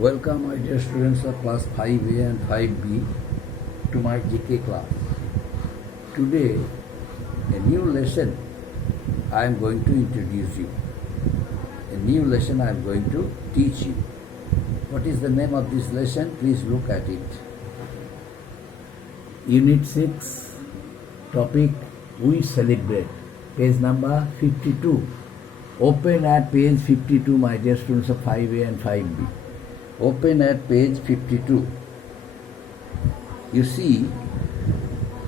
Welcome, my dear students of class 5A and 5B, to my GK class. Today, a new lesson I am going to introduce you. A new lesson I am going to teach you. What is the name of this lesson? Please look at it. Unit 6, topic We Celebrate, page number 52. Open at page 52, my dear students of 5A and 5B. Open at page 52. You see,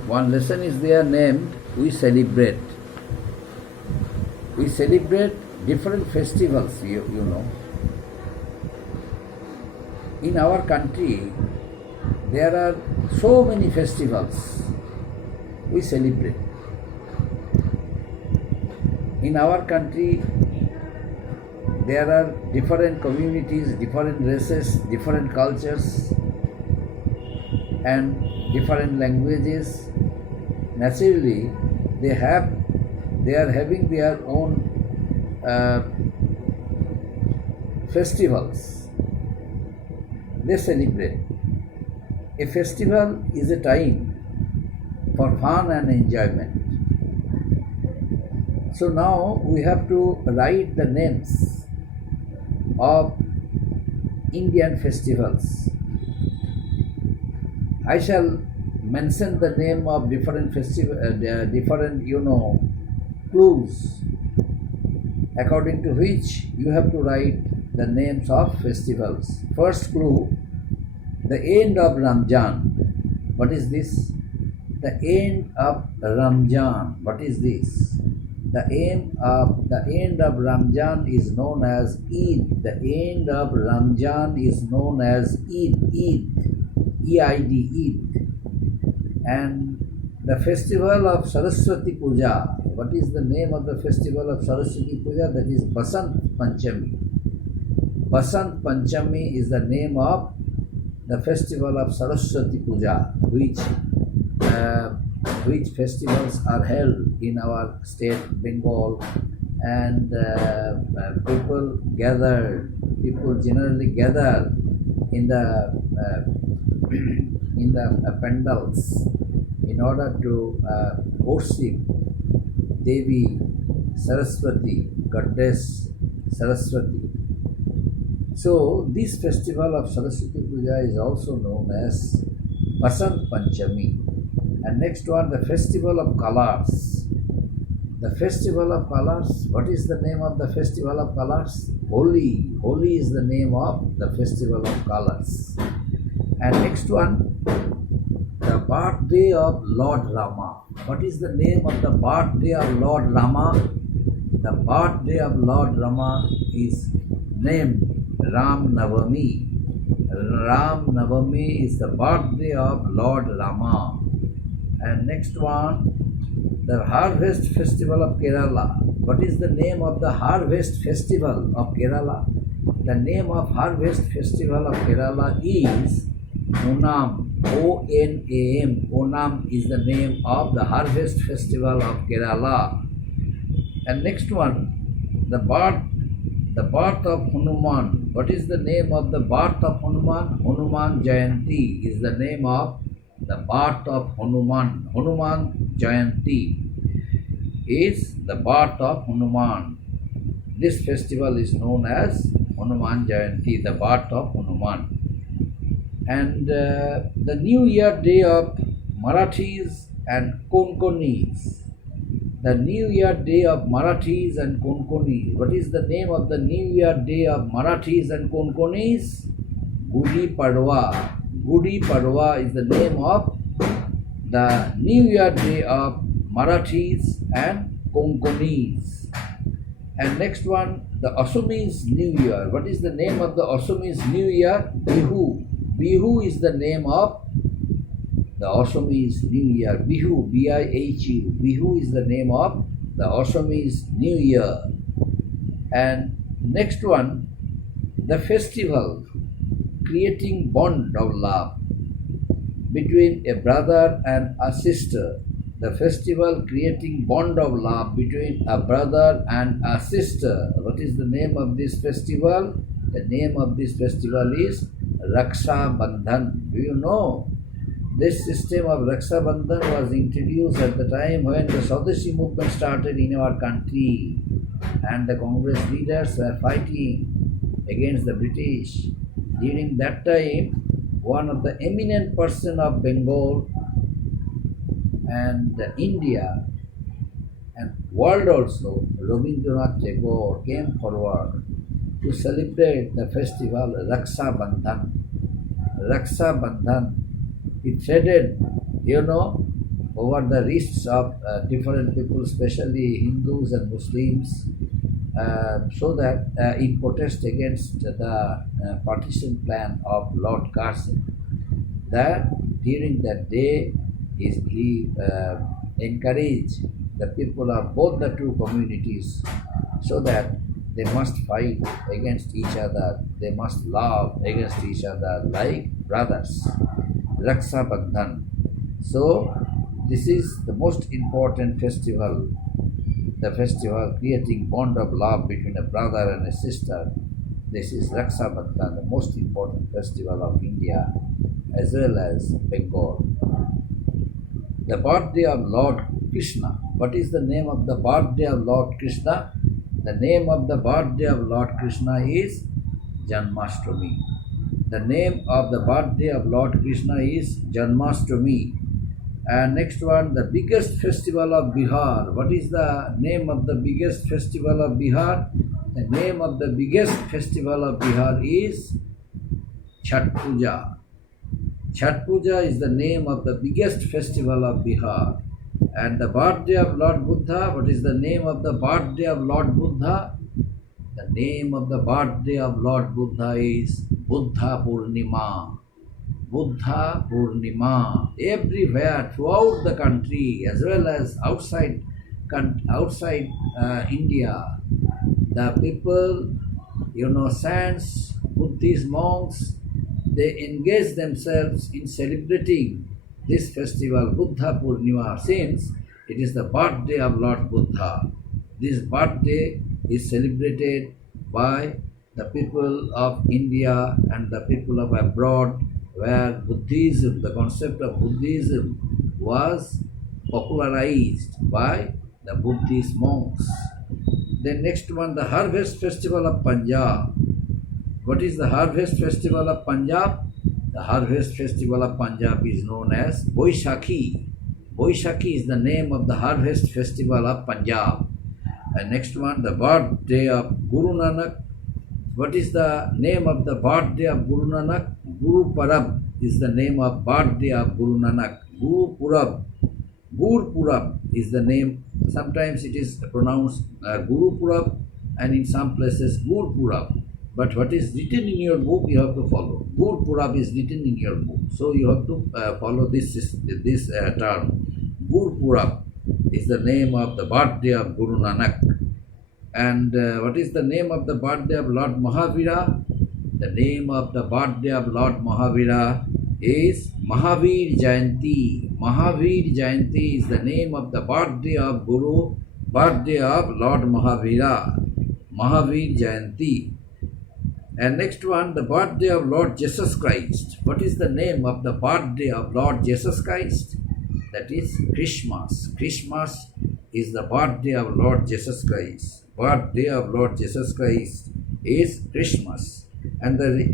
one lesson is there named We Celebrate. We celebrate different festivals, you know. In our country, there are so many festivals we celebrate. In our country, there are different communities, different races, different cultures, and different languages. Naturally, they are having their own festivals. They celebrate. A festival is a time for fun and enjoyment. So now we have to write the names of Indian festivals. I shall mention the name of different clues, according to which you have to write the names of festivals. First clue, the end of Ramzan. What is this? The end of Ramzan. What is this? The end of Ramzan is known as Eid. The end of Ramzan is known as Eid. E-I-D, Eid. And the festival of Saraswati Puja. What is the name of the festival of Saraswati Puja? That is Basant Panchami. Basant Panchami is the name of the festival of Saraswati Puja, which festivals are held in our state, Bengal, and people generally gather in the pandals in order to worship Devi Saraswati, goddess Saraswati. So this festival of Saraswati Puja is also known as Basant Panchami. And next one, the festival of colors. The festival of colors, what is the name of the festival of colors? Holi. Holi is the name of the festival of colors. And next one, the birthday of Lord Rama. What is the name of the birthday of Lord Rama? The birthday of Lord Rama is named Ram Navami. Ram Navami is the birthday of Lord Rama. And next one, the Harvest Festival of Kerala. What is the name of the Harvest Festival of Kerala? The name of Harvest Festival of Kerala is Onam. O-N-A-M. Onam is the name of the Harvest Festival of Kerala. And next one, the birth of Hanuman. What is the name of the birth of Hanuman? Hanuman Jayanti is the name of the birth of Hanuman. Hanuman Jayanti is the birth of Hanuman. This festival is known as Hanuman Jayanti, the birth of Hanuman. And the New Year Day of Marathis and Konkanis. The New Year Day of Marathis and Konkanis. What is the name of the New Year Day of Marathis and Konkanis? Gudi Padwa. Gudi Padwa is the name of the New Year Day of Marathis and Konkanis. And next one, the Assamese New Year. What is the name of the Assamese New Year? Bihu. Bihu is the name of the Assamese New Year. Bihu, B-I-H-U. Bihu is the name of the Assamese New Year. And next one, the festival creating bond of love between a brother and a sister. The festival creating bond of love between a brother and a sister. What is the name of this festival? The name of this festival is Raksha Bandhan. Do you know? This system of Raksha Bandhan was introduced at the time when the Swadeshi movement started in our country, and the Congress leaders were fighting against the British. During that time, one of the eminent person of Bengal and India and world also, Rabindranath Tagore, came forward to celebrate the festival Raksha Bandhan. Raksha Bandhan, he threaded, over the wrists of different people, especially Hindus and Muslims, so that in protest against the partition plan of Lord Curzon, that during that day he encouraged the people of both the two communities so that they must fight against each other, they must love against each other like brothers. Raksha Bandhan. So, this is the most important festival, the festival creating bond of love between a brother and a sister. This is Raksha Bandhan, the most important festival of India as well as Bengal. The birthday of Lord Krishna. What is the name of the birthday of Lord Krishna? The name of the birthday of Lord Krishna is Janmashtami. The name of the birthday of Lord Krishna is Janmashtami. And next one, the biggest festival of Bihar. What is the name of the biggest festival of Bihar? The name of the biggest festival of Bihar is Chhat Puja. Chhat Puja is the name of the biggest festival of Bihar. And the birthday of Lord Buddha, what is the name of the birthday of Lord Buddha? The name of the birthday of Lord Buddha is Buddha Purnima. Buddha Purnima. Everywhere throughout the country as well as outside India, the people, saints, Buddhist monks, they engage themselves in celebrating this festival, Buddha Purnima, since it is the birthday of Lord Buddha. This birthday is celebrated by the people of India and the people of abroad, where Buddhism, the concept of Buddhism, was popularized by the Buddhist monks. Then next one, the Harvest Festival of Punjab. What is the Harvest Festival of Punjab? The Harvest Festival of Punjab is known as Boishakhi. Boishakhi is the name of the Harvest Festival of Punjab. And next one, the birthday of Guru Nanak. What is the name of the birthday of Guru Nanak? Guru Parab is the name of birthday of Guru Nanak. Guru Purab. Gur Purab is the name. Sometimes it is pronounced Guru Purab, and in some places Gur Purab. But what is written in your book, you have to follow. Gur Purab is written in your book, so you have to follow this term. Gur Purab is the name of the birthday of Guru Nanak. And what is the name of the birthday of Lord Mahavira? The name of the birthday of Lord Mahavira is Mahavir Jayanti. Mahavir Jayanti is the name of the birthday of birthday of Lord Mahavira. Mahavir Jayanti. And next one, the birthday of Lord Jesus Christ. What is the name of the birthday of Lord Jesus Christ? That is Christmas. Christmas is the birthday of Lord Jesus Christ. Birthday of Lord Jesus Christ is Christmas. And the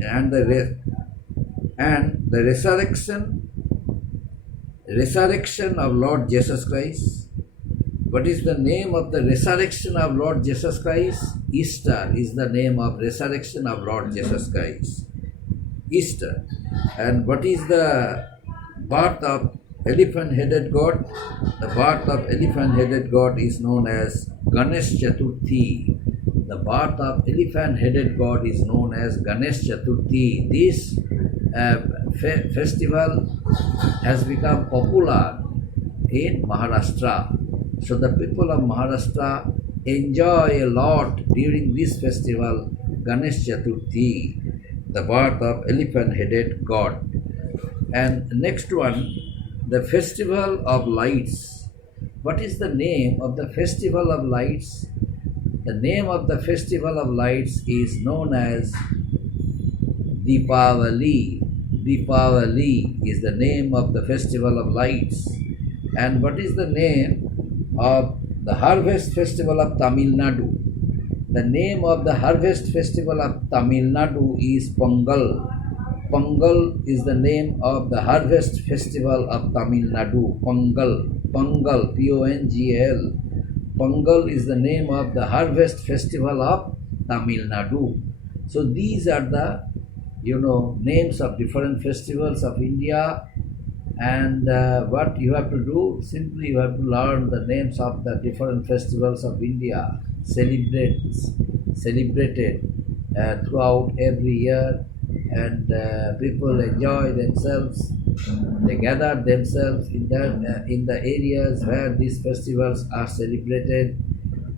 resurrection of Lord Jesus Christ. What is the name of the resurrection of Lord Jesus Christ? Easter is the name of resurrection of Lord Jesus Christ. Easter. And what is the birth of elephant-headed God? The birth of elephant-headed God is known as Ganesh Chaturthi. The birth of elephant-headed God is known as Ganesh Chaturthi. This festival has become popular in Maharashtra. So the people of Maharashtra enjoy a lot during this festival, Ganesh Chaturthi, the birth of elephant-headed God. And next one, the Festival of Lights. What is the name of the Festival of Lights? The name of the Festival of Lights is known as Deepavali. Deepavali is the name of the festival of lights. And what is the name of the harvest festival of Tamil Nadu? The name of the harvest festival of Tamil Nadu is Pongal. Pongal is the name of the harvest festival of Tamil Nadu. Pongal, Pongal, Pongal. Pongal is the name of the harvest festival of Tamil Nadu. So these are the names of different festivals of India. And what you have to do, simply you have to learn the names of the different festivals of India, celebrated throughout every year, and people enjoy themselves. They gather themselves in the areas where these festivals are celebrated.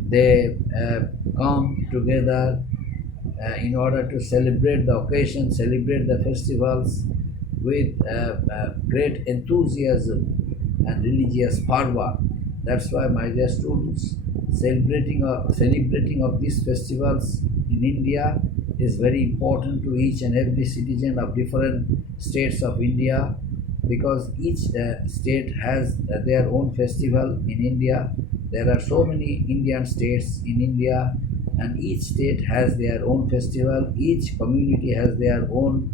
They come together in order to celebrate the occasion, celebrate the festivals with great enthusiasm and religious fervor. That's why, my dear students, celebrating of these festivals in India is very important to each and every citizen of different states of India, because each state has their own festival in India. There are so many Indian states in India, and each state has their own festival. Each community has their own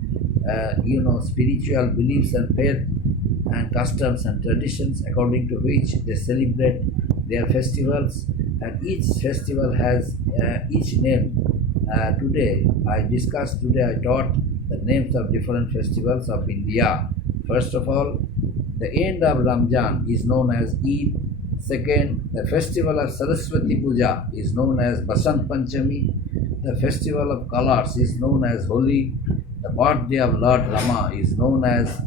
spiritual beliefs and faith and customs and traditions, according to which they celebrate their festivals, and each festival has each name. Today I taught the names of different festivals of India. First of all, the end of Ramzan is known as Eid. Second, the festival of Saraswati Puja is known as Basant Panchami. The festival of colors is known as Holi. The birthday of Lord Rama is known as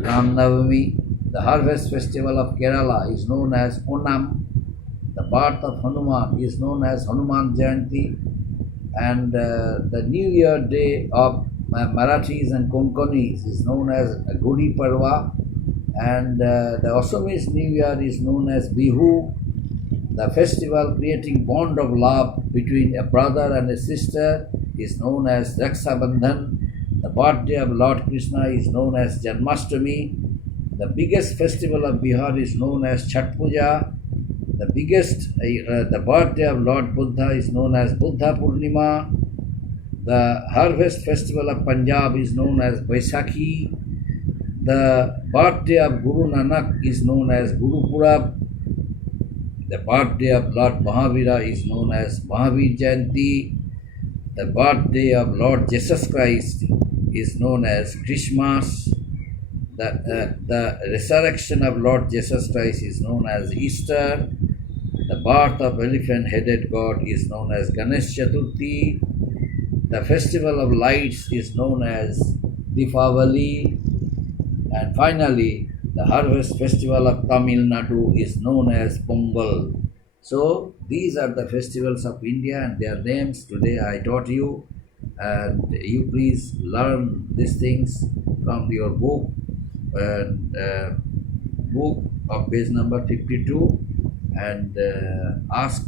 Ram Navami. The harvest festival of Kerala is known as Onam. The birth of Hanuman is known as Hanuman Jayanti. And the New Year day of Marathis and Konkanis is known as Gudi Padwa. And the Assamese New Year is known as Bihu. The festival creating bond of love between a brother and a sister is known as Raksha Bandhan. The birthday of Lord Krishna is known as Janmashtami. The biggest festival of Bihar is known as Chhat Puja. The birthday of Lord Buddha is known as Buddha Purnima. The harvest festival of Punjab is known as Baisakhi. The birthday of Guru Nanak is known as Guru Purab. The birthday of Lord Mahavira is known as Mahavir Jayanti. The birthday of Lord Jesus Christ is known as Christmas. The resurrection of Lord Jesus Christ is known as Easter. The birth of elephant-headed God is known as Ganesh Chaturthi. The festival of lights is known as Deepavali. And finally, the harvest festival of Tamil Nadu is known as Pongal. So these are the festivals of India and their names. Today I taught you, and you please learn these things from your book, book of page number 52, and ask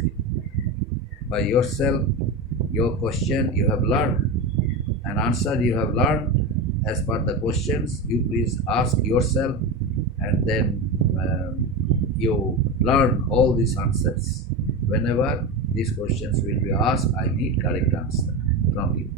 by yourself your question you have learned, and answer you have learned as per the questions. You please ask yourself, and then you learn all these answers. Whenever these questions will be asked, I need correct answer from you.